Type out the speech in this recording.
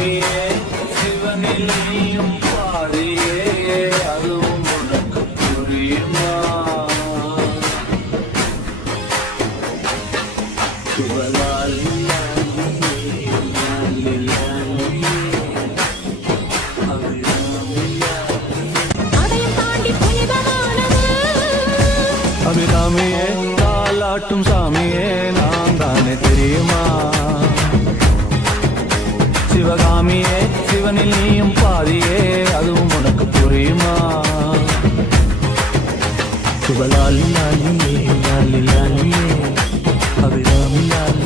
சிவகாமியே சிவனில் நீயும் பாரியே அதுவும் உனக்கு புரியுமா அபிராமியே தாலாட்டும் சாமியே நான் தானே தெரியுமா சிவகாமியே சிவனில்